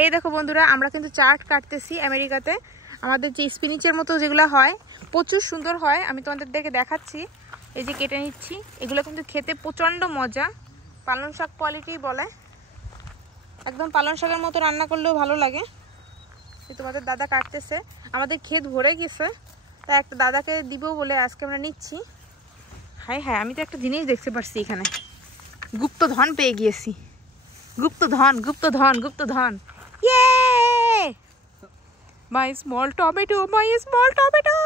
এই দেখো বন্ধুরা, আমরা কিন্তু চার্ট কাটতেছি আমেরিকাতে। আমাদের যে স্পিনিচের মতো যেগুলো হয় প্রচুর সুন্দর হয়, আমি তোমাদেরকে দেখাচ্ছি। এই যে কেটে নিচ্ছি, এগুলো কিন্তু খেতে প্রচণ্ড মজা। পালং শাক কোয়ালিটি বলে, একদম পালং শাকের মতো রান্না করলেও ভালো লাগে। তোমাদের দাদা কাটতেছে, আমাদের ক্ষেত ভরে গেছে, তা একটা দাদাকে দিব বলে আজকে আমরা নিচ্ছি। হ্যাঁ হ্যাঁ, আমি তো একটা জিনিস দেখতে পারছি এখানে, গুপ্তধন পেয়ে গিয়েছি। গুপ্তধন গুপ্তধন গুপ্তধন। Yay! My small tomato, my small tomato.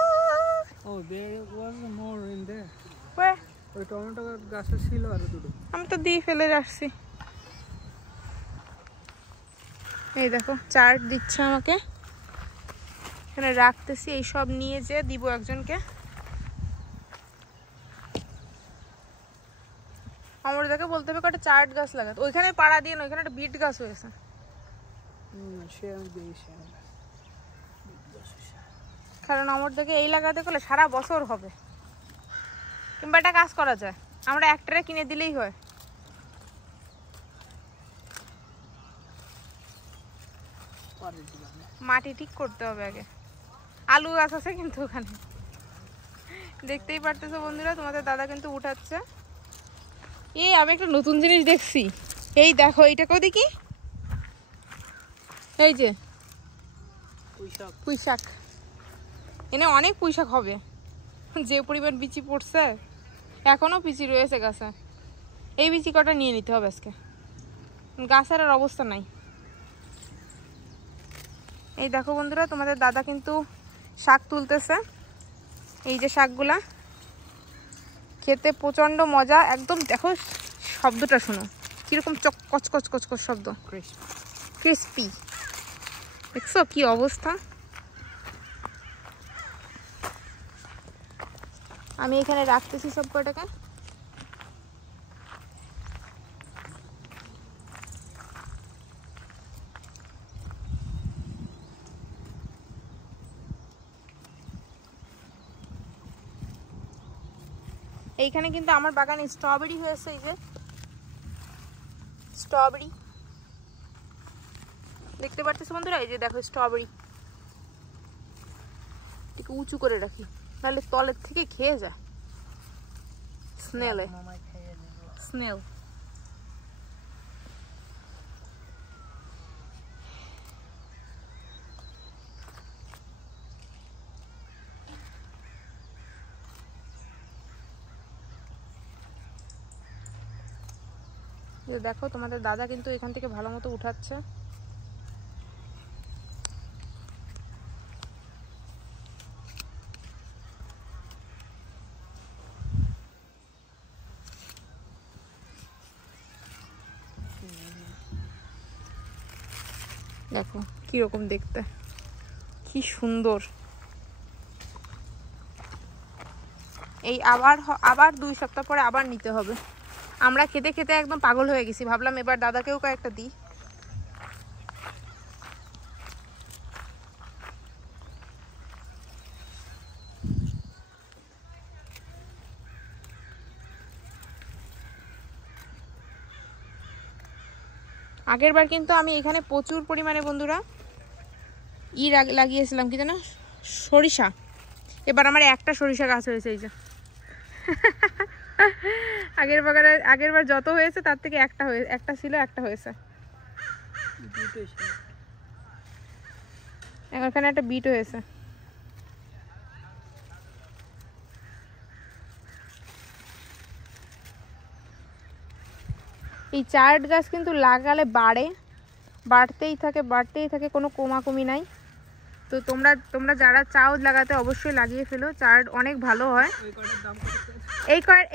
Oh, there was more in there. Where? ওই টমেটো গাছে ছিল আর দুটো। আমি তো দিয়ে ফেলে আসছি। এই দেখো চার্ট দিচ্ছে আমাকে, এখানে রাখতেছি। এই সব নিয়ে যে দিব একজনকে। আমার দেখে বলতে হবে কটা চার্ট গাছ লাগাতে, ওইখানে পাড়া দিয়ে না, ওইখানে একটা বিট গাছ হয়েছে। কারণ আমার দেখে এই লাগাতে গেলে সারা বছর হবে। কিংবা একটা কাজ করা যায়, আমরা একটারে কিনে দিলেই হয়। মাটি ঠিক করতে হবে আগে। আলু গাছ আছে কিন্তু ওখানে, দেখতেই পারতেছো বন্ধুরা, তোমাদের দাদা কিন্তু উঠাচ্ছে। এই আমি একটা নতুন জিনিস দেখছি, এই দেখো এইটাকেও দেখি। এই যে পুঁই শাক, এনে অনেক পুঁই শাক হবে। যে পরিমাণ বিচি পড়ছে, এখনো বিচি রয়েছে গাছে। এই বিচি কটা নিয়ে নিতে হবে আজকে, গাছের আর অবস্থা নাই। এই দেখো বন্ধুরা, তোমাদের দাদা কিন্তু শাক তুলতেছে। এই যে শাকগুলা খেতে প্রচন্ড মজা একদম। দেখো শব্দটা শোনো কিরকম কচকচ কচকচ শব্দ, ক্রিস্পি। দেখছো কি অবস্থা। আমি এখানে রাখতেছি সব কটাকে। এইখানে কিন্তু আমার বাগানে স্ট্রবেরি হয়েছে। এই যে স্ট্রবেরি দেখতে পারতেছো বন্ধুরা, এই যে দেখো স্ট্রবেরি। একটু উঁচু করে রাখি, নাহলে তলের থেকে খেয়ে যায়। Snail snail. দেখো তোমাদের দাদা কিন্তু এখান থেকে ভালো মতো উঠাচ্ছে। দেখো কিরকম দেখতে, কি সুন্দর। এই আবার 2 সপ্তাহ পরে আবার নিতে হবে। আমরা খেতে খেতে একদম পাগল হয়ে গেছি, ভাবলাম এবার দাদাকেও কয়েকটা দিই। আগের বার কিন্তু আমি এখানে প্রচুর পরিমাণে বন্ধুরা লাগিয়েছিলাম, কি জানো, সরিষা। এবার আমার একটা সরিষা গাছ হয়েছে। এই যে আগের বার যত হয়েছে তার থেকে একটা ছিল, একটা হয়েছে। এখানে একটা বিট হয়েছে। এই চার্ট গাছ কিন্তু লাগালে বাড়তেই থাকে, কোনো কমাকমি নাই। তো তোমরা যারা চাও লাগাতে অবশ্যই লাগিয়ে ফেলো। চার্ট অনেক ভালো হয়।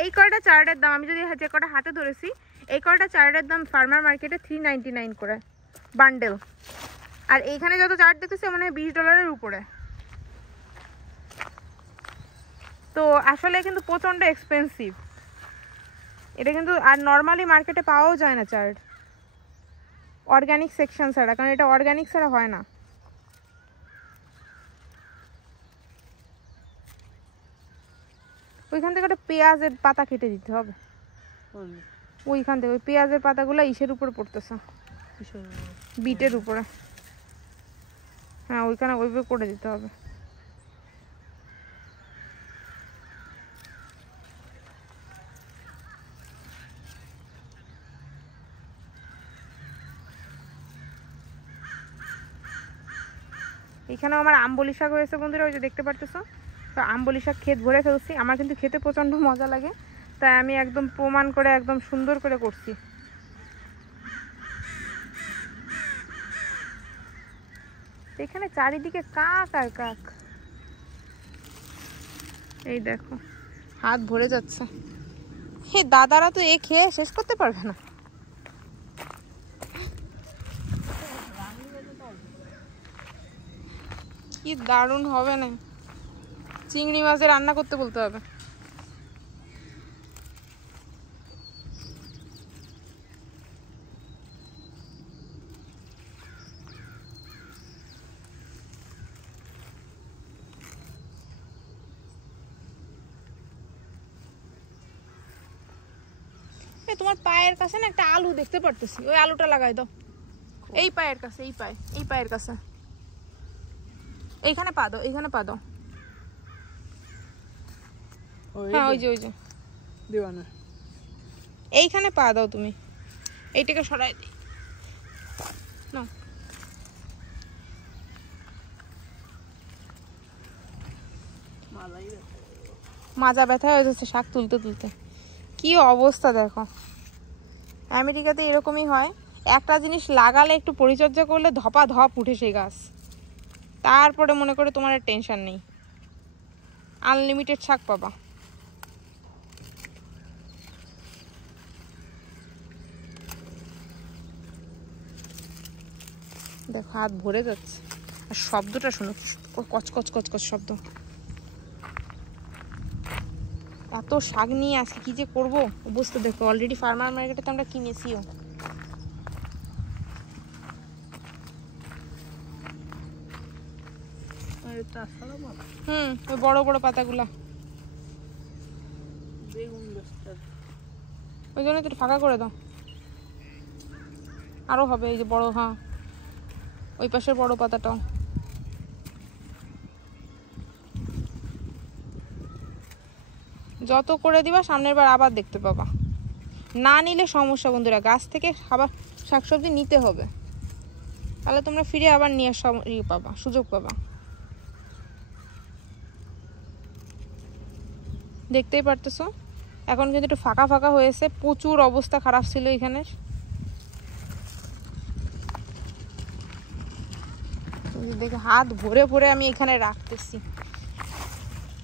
এই কয়টা চার্টের দাম, আমি যদি যে কটা হাতে ধরেছি, এই কয়টা চার্টের দাম ফার্মার মার্কেটে $3.99 করে বান্ডেল। আর এইখানে যত চার্ট দেখতেছি মনে হয় $20 উপরে। তো আসলে কিন্তু প্রচণ্ড এক্সপেন্সিভ এটা কিন্তু। আর নর্মালি মার্কেটে পাওয়াও যায় না চার্ট, অর্গানিক সেকশন ছাড়া, কারণ এটা অর্গানিক ছাড়া হয় না। ওইখান থেকে একটা পেঁয়াজের পাতা কেটে দিতে হবে। ওইখান থেকে ওই পেঁয়াজের পাতাগুলো ইসের উপরে পড়তেছে, বিটের উপরে। হ্যাঁ ওইখানে ওইভাবে করে দিতে হবে। এখানেও আমার আমবলি শাক হয়েছে বন্ধুরা, ওই যে দেখতে পারতেছো। তো আমবলি শাক ক্ষেত ভরে ফেলছি, আমার কিন্তু খেতে প্রচণ্ড মজা লাগে, তাই আমি একদম প্রমাণ করে একদম সুন্দর করে করছি। এখানে চারিদিকে কাক আর কাক, এই দেখো হাত ভরে যাচ্ছে। হে দাদারা তো এ খেয়ে শেষ করতে পারবে না। কি দারুণ হবে না, চিংড়ি মাছের রান্না করতে বলতে হবে। তোমার পায়ের কাছে না একটা আলু দেখতে পারতেছি, ওই আলুটা লাগাই দাও। এই পায়ের কাছে, এই পায়ের কাছে, এইখানে পা দাও, এইখানে পা দাও। হ্যাঁ ওই যে দিওয়ানা, এইখানে পা দাও তুমি, এইটাকে সরাই দিই। নাও মাজা ব্যথা হয়ে যাচ্ছে শাক তুলতে তুলতে। কি অবস্থা দেখো, আমেরিকাতে এরকমই হয়, একটা জিনিস লাগালে একটু পরিচর্যা করলে ধপা ধপ উঠে সেই গাছ, তারপরে মনে করে তোমার আর টেনশন নেই, আনলিমিটেড শাক পাবা। দেখো হাত ভরে যাচ্ছে, আর শব্দটা শোনো, কচকচ কচকচ শব্দ। এত শাক নিয়ে আসি, কি যে করবো অবস্থা দেখো। অলরেডি ফার্মার মার্কেটে তো আমরা কিনেছিও। ওই বড় বড় পাতাগুলা, ওই জন্য তো ফাঁকা করে দাও, আরো হবে। এই যে বড়, হ্যাঁ ওই পাশের বড় পাতাটাও। যত করে দিবা সামনের বার আবার দেখতে পাবা। না নিলে সমস্যা বন্ধুরা, গাছ থেকে আবার শাকসবজি নিতে হবে, তাহলে তোমরা ফিরে আবার নিয়ে পাবা, সুযোগ পাবা। দেখতেই পারতেছো এখন কিন্তু একটু ফাঁকা ফাঁকা হয়েছে, প্রচুর অবস্থা খারাপ ছিল এখানে। দেখে হাত ভরে ভরে আমি এখানে রাখতেছি,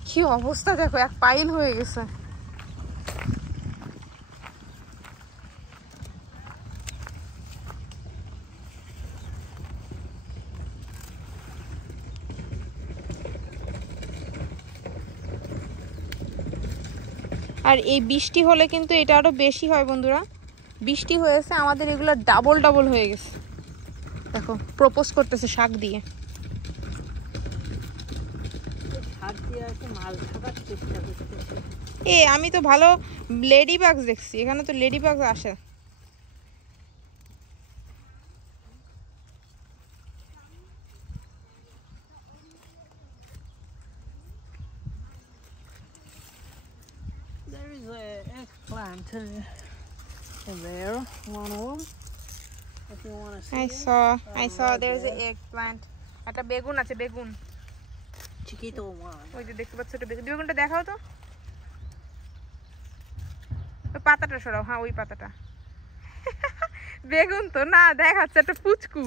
কি অবস্থা দেখো, এক পাইল হয়ে গেছে। আর এই বৃষ্টি হলে কিন্তু এটা আরো বেশি হয় বন্ধুরা, বৃষ্টি হয়েছে আমাদের এগুলো ডাবল ডাবল হয়ে গেছে। দেখো প্রপোজ করতেছে শাক দিয়ে। এ আমি তো ভালো লেডি বাগ দেখছি, এখানে তো লেডি বাগ আসে। There is a eggplant in there, one of them. If you want to see I saw there's an eggplant. একটা বেগুন আছে, বেগুন chiquito one. ওই যে দেখতে পাচ্ছ, এটা বেগুনটা দেখাও তো, ওই পাতাটা সরাও, হ্যাঁ ওই পাতাটা। বেগুন তো না, দেখাচ্ছে একটা পুচকু।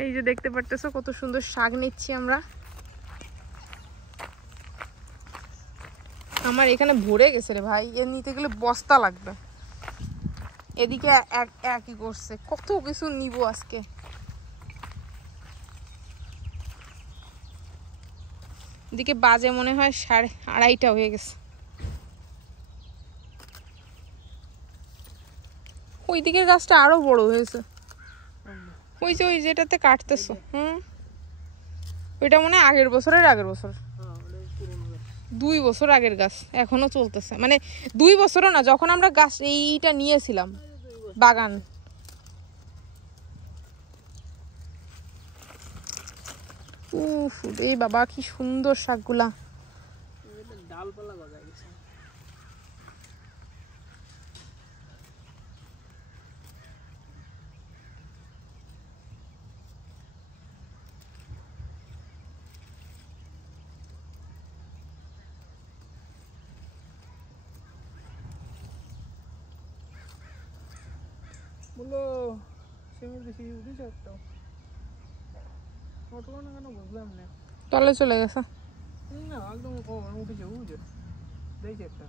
এই যে দেখতে পারতেছো কত সুন্দর শাক নিচ্ছি আমরা। আমার এখানে ভরে গেছে রে ভাই, এর নিতে গেলে বস্তা লাগবে। এদিকে একই করছে, কত কিছু নিব আজকে। এদিকে বাজে মনে হয় 2:30 হয়ে গেছে। ওই দিকের গাছটা আরো বড় হয়েছে, ওই যে ওই যেটাতে কাটতেছো। ওইটা মনে হয় আগের বছর 2 বছর আগের গাছ, এখনো চলতেছে। মানে 2 বছরও না, যখন আমরা গাছ এইটা নিয়েছিলাম বাগান, উফ রে বাবা কি সুন্দর শাকগুলা। এটা ডালপালা গজায় গেছে। বলো শিমুল বেশি উঠেছে একটা, উঠলো না কেন বুঝলাম না। তলে চলে গেছে। না একদম উঠেছে, বুঝে দেখছি একটা।